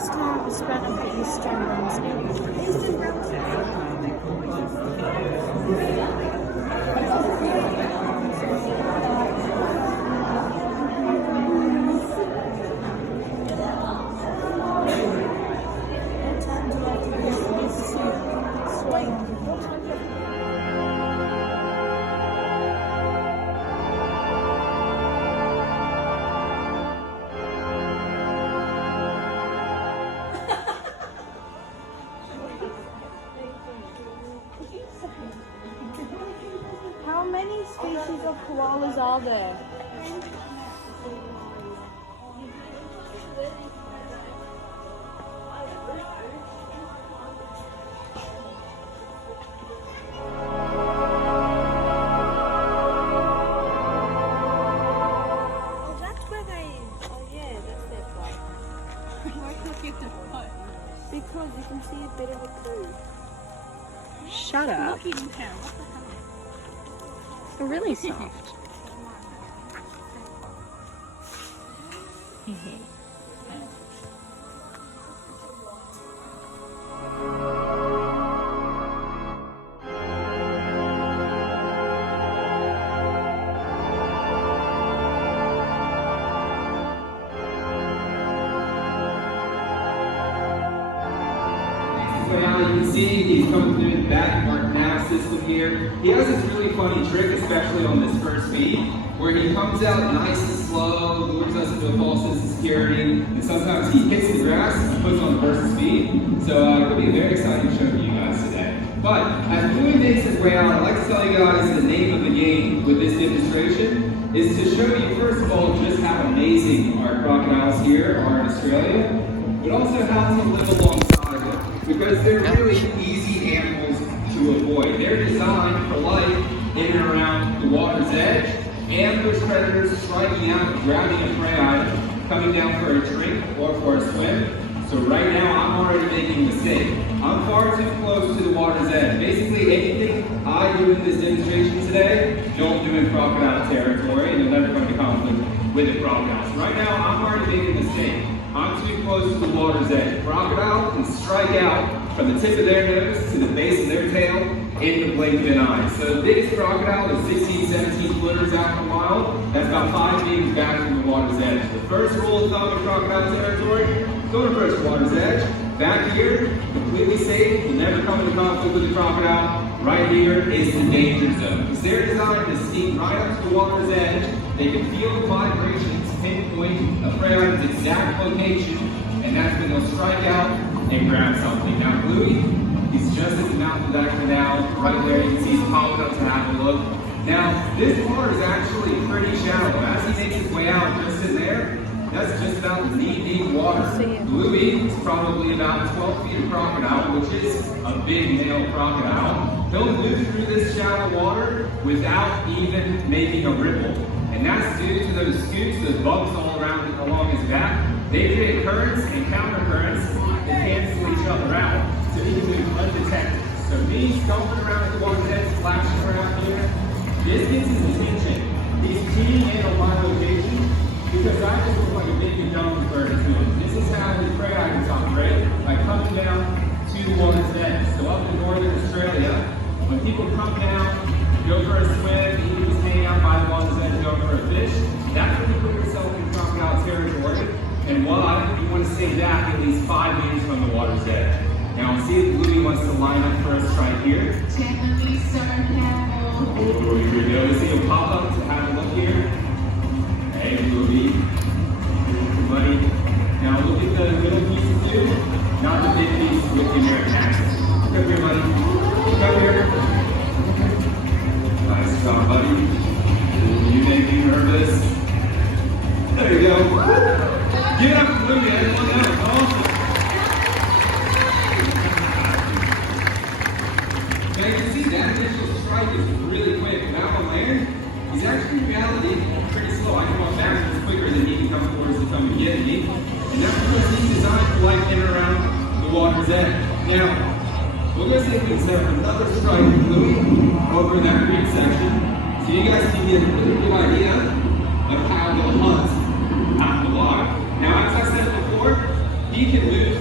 best time to spend at the Eastern Grounds. Eastern Grounds. How many species of koalas are there? Oh, that's where they. Oh, yeah, that's their butt. Why look at the butt? Because you can see a bit of a poo. Shut up. Look in town. What the hell? They're really soft. So now you can see he's coming through the back of our nav system here. He has this really funny trick, especially on this first feed, where he comes out nice and slow, lures us into a false sense of security, and sometimes he hits the grass and puts on the versus speed. So it'll be a very exciting show for you guys today. But as Bluey makes his way out, I'd like to tell you guys the name of the game with this demonstration is to show you, first of all, just how amazing our crocodiles here are in Australia, but also how to live alongside them. Because they're really easy animals to avoid. They're designed for life in and around the water's edge, and those predators striking out, grabbing a prey item, coming down for a drink or for a swim. So right now, I'm already making a mistake. I'm far too close to the water's edge. Basically, anything I do in this demonstration today, don't do in crocodile territory, and you'll never come into conflict with the crocodiles. Right now, I'm already making a mistake. I'm too close to the water's edge. Crocodile can strike out from the tip of their nose to the base of their tail in the blink of an eye. So the biggest crocodile is 16, 17 footers out in the wild. That's about 5 meters back from the water's edge. The first rule of thumb in crocodile territory, go to first water's edge. Back here, completely safe. You'll never come into conflict with the crocodile. Right here is the danger zone. Because they're designed to steam right up to the water's edge. They can feel the vibrations, pinpoint a prey item's exact location, and that's when they'll strike out and grab something. Now Bluey, he's just at the mouth of that canal. Right there, you can see he's popping up to have a look. Now, this part is actually pretty shallow. As he makes his way out just in there, that's just about knee-deep water. Bluey is probably about 12 feet of crocodile, which is a big male crocodile. He'll move through this shallow water without even making a ripple. And that's due to those scoots, those bumps all around along his back. They create currents and countercurrents that cancel each other out, so he can move undetected. So me stomping around at the water's edge, flashing around here, this gets his attention. He's keying in on my location because I just look like a big McDonald's burger to him. This is how his prey items operate, by coming down to the water's edge. So up in northern Australia, when people come down, go for a swim, you can just hang out by the water's edge, go for a fish. That's when you put yourself in crocodile territory. And why? You want to stay back at least 5 meters from the water's edge. Now, see if Bluey wants to line up for a strike here. Gently, sir, careful. Oh, here we go. See him pop up to have a look here. Hey, Bluey. Buddy. Now, look at the little pieces too. Not the big piece with your attack. Come here, buddy. Come here. Nice job, buddy. You make me nervous. There you go. Give it up for Bluey, everyone. That was awesome. Now you can see that initial strike is really quick. Now on land, he's actually in reality pretty slow. I can walk backwards quicker than he can come forwards to come and get me. And that's because he's designed for life in and around the water's edge. Now, we're going to see if we can set up another strike with Bluey over in that green section. So you guys can get a really good idea of how he'll hunt out of the water. Now, as I said before, he can move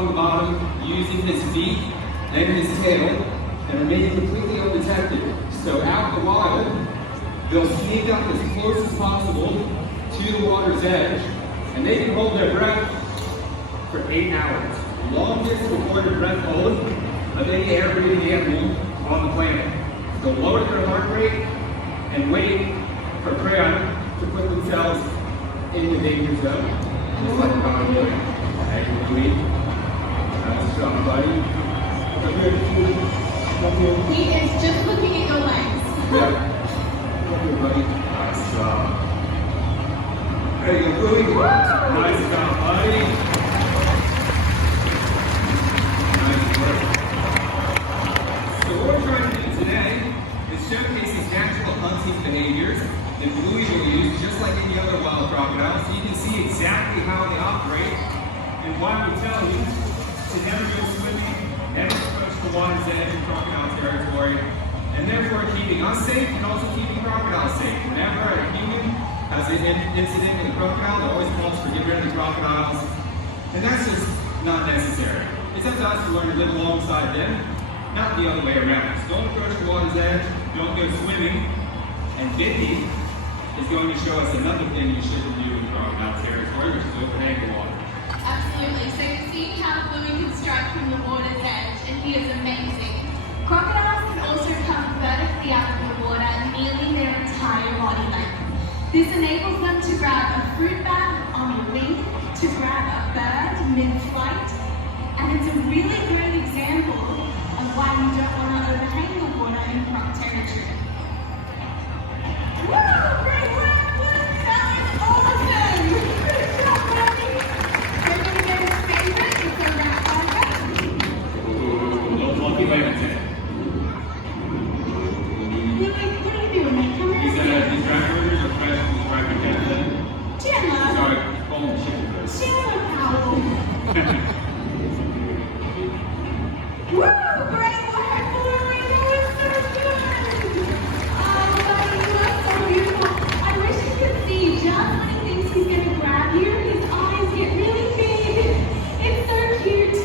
on the bottom, using his feet and his tail, and remaining completely undetected. So out in the wild, they'll sneak up as close as possible to the water's edge, and they can hold their breath for 8 hours. Longest recorded breath hold of any air-breathing animal on the planet. They'll lower their heart rate and wait for prey to put themselves in the danger zone. Just like God doing. Hey, Louis. Nice job, buddy. Come here, Louis. Come here. He is just looking at your legs. Yeah. Come here, buddy. Nice job. There you go, Louis. Nice job, buddy. Nice work. So what we're trying to do today is showcase his natural hunting behaviors that Bluey will use just like any other wild crocodile, so you can see exactly how they operate and why we tell you to never go swimming, never approach the water's edge in crocodile territory, and therefore keeping us safe and also keeping crocodiles safe. Whenever a human has an incident with a crocodile, it always calls for get rid of the crocodiles, and that's just not necessary. It's up to us to learn to live alongside them, not the other way around. So don't approach the water's edge, don't go swimming, and Vicky is going to show us another thing you shouldn't do in crocodile territory, which is open angle water. Absolutely. So you see how Bluey can strike from the water's edge, and he is amazing. Crocodiles can also come vertically out of the water nearly their entire body length. This enables them to grab a fruit bat on a wing, to grab a bird mid-flight, and it's a really great example of why we don't want to overhang the water in croc territory. Woo! Great work, Bluey! That was awesome! Good job, buddy! We're going to go to favorite. It's a rat burger. No funky Wellington. Bluey, what are you doing, mate? Come These here. rat burgers are fresh from the fried chicken. Chandler! Sorry, call them chicken burgers. Chandler Powell! Woo! Great work, Bluey! That was so good! Oh, buddy, you are so beautiful. I wish you could see just when he thinks he's going to grab you, his eyes get really big. It's so cute.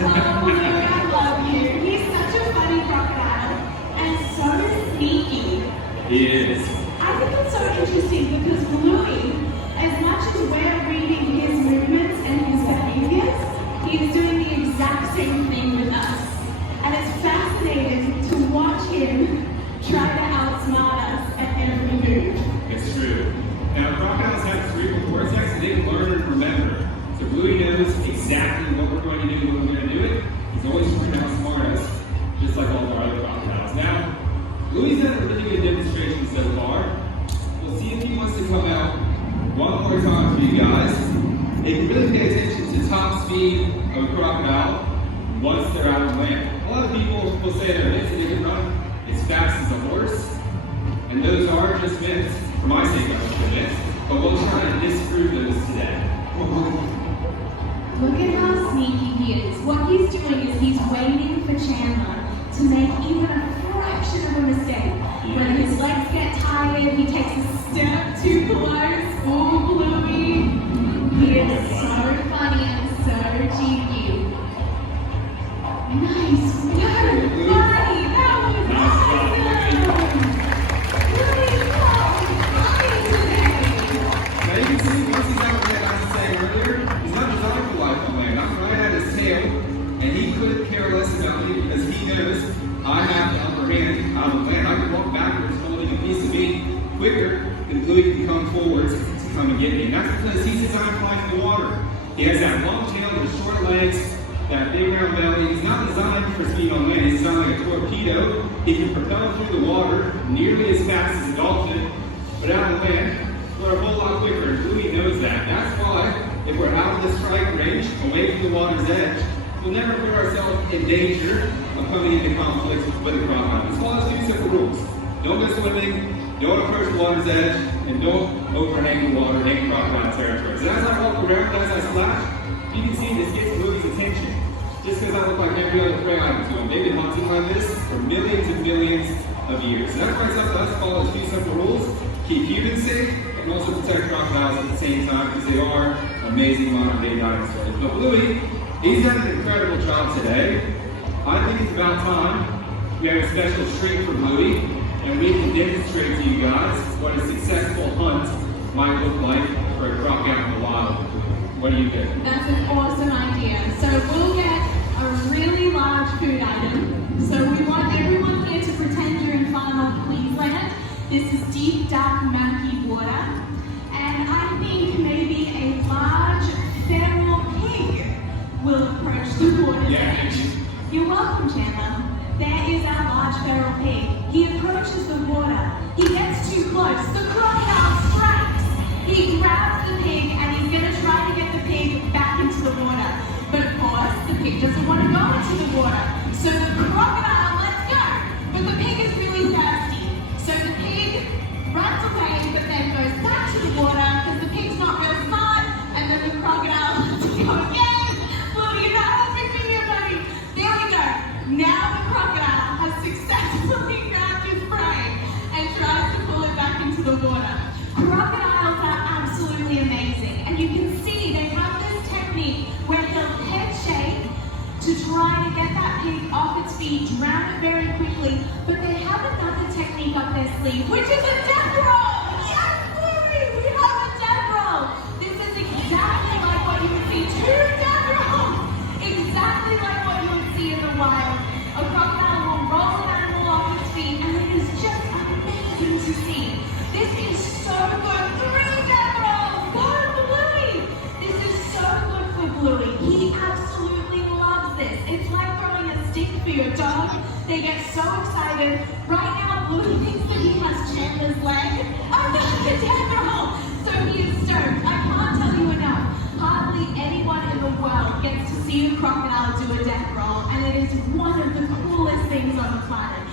Oh, Bluey, I love you. He's such a funny crocodile and so sneaky. He is. I think it's so interesting because Bluey, as much as we're reading his movements and his behaviors, he is doing the exact same thing with us. And it's fascinating to watch him try to outsmart us at every move. It's true. Now, crocodiles have cerebral cortex and they can learn and remember. So Bluey knows exactly what we're going to do when we're going to do it. He's always trying to outsmart us, just like all of our other crocodiles. Now, Bluey's done a really good demonstration so far. We'll see if he wants to come out one more time for you guys. And you really pay attention to top speed of a crocodile once they're out on land. A lot of people will say they're myths and they can run as fast as a horse. And those are just myths. For my sake, they're myths. But we'll try to disprove those today. Look at how sneaky he is. What he's doing is he's waiting for Chandler to make even a fraction of a mistake. When his legs get tired, he takes a step too close. Oh, Bluey. He is so funny and so cheeky. Nice work, buddy. That was awesome. Bluey, so funny today. Now you can see once he's out there, as I was saying earlier, he's not designed for life on land. I'm right at his tail, and he couldn't care less about me because he knows I have the upper hand out on land. I can walk backwards holding a piece of meat quicker than Bluey can come forwards to come and get me. And that's because he's designed for life in the water. He has that long tail with short legs, that big round belly. He's not designed for speed on land. He's designed like a torpedo. He can propel through the water nearly as fast as a dolphin, but out on land, we're a whole lot quicker, and Bluey knows that. That's why, if we're out of the strike range, away from the water's edge, we'll never put ourselves in danger of coming into conflict with a crocodile. This follows two simple rules. Don't go swimming, don't approach the water's edge, and don't overhang the water in crocodile territory. So as I walk around, as I splash, you can see this gets Bluey's attention. Just because I look like every other prey I was doing. They've been hunting like this for millions and millions of years. And that's why it's up to us to follow two simple rules. Keep humans safe, and also protect crocodiles at the same time, because they are amazing modern day dinosaurs. But Bluey He's done an incredible job today. I think it's about time we have a special treat for Bluey, and we can demonstrate to you guys what a successful hunt might look like for a crocodile in the wild. What do you think? That's an awesome idea. So we'll get a really large food item. So we want everyone here to pretend you're in Far North Queensland. This is deep, dark, murky water. And I think maybe a large feral pig will approach the water's edge. You're welcome, Chandler. There is our large feral pig. He approaches the water. He gets too close. The crocodile strikes. He grabs the pig and he's going to try to get the pig back into the water. But of course, the pig doesn't want to go into the water. So the crocodile lets go. But the pig is really thirsty. So the pig runs away but then goes back to the water because the pig's not real smart. And then the crocodile lets go again. Bluey, you're not helping me here, buddy. There we go. Now the crocodile has successfully grabbed his prey and tries to pull it back into the water. Crocodiles are absolutely amazing, and you can see they have this technique where he'll head shake to try to get that pig off its feet, drown it very quickly, but they have another technique up their sleeve, which is a death roll! Yes, Bluey! We have a death roll! This is exactly like what you would see, 2 death rolls! Exactly like what you would see in the wild. A crocodile will roll an animal off its feet, and it is just amazing to see. This is so good. 3 death rolls! Go, Bluey! This is so good for Bluey. He absolutely loves this. It's like throwing a stick for your dog. They get so excited. Right now, Bluey thinks that he has Chandler's leg. Another death roll! So he is stoked. I can't tell you enough. Hardly anyone in the world gets to see a crocodile do a death roll, and it is one of the coolest things on the planet.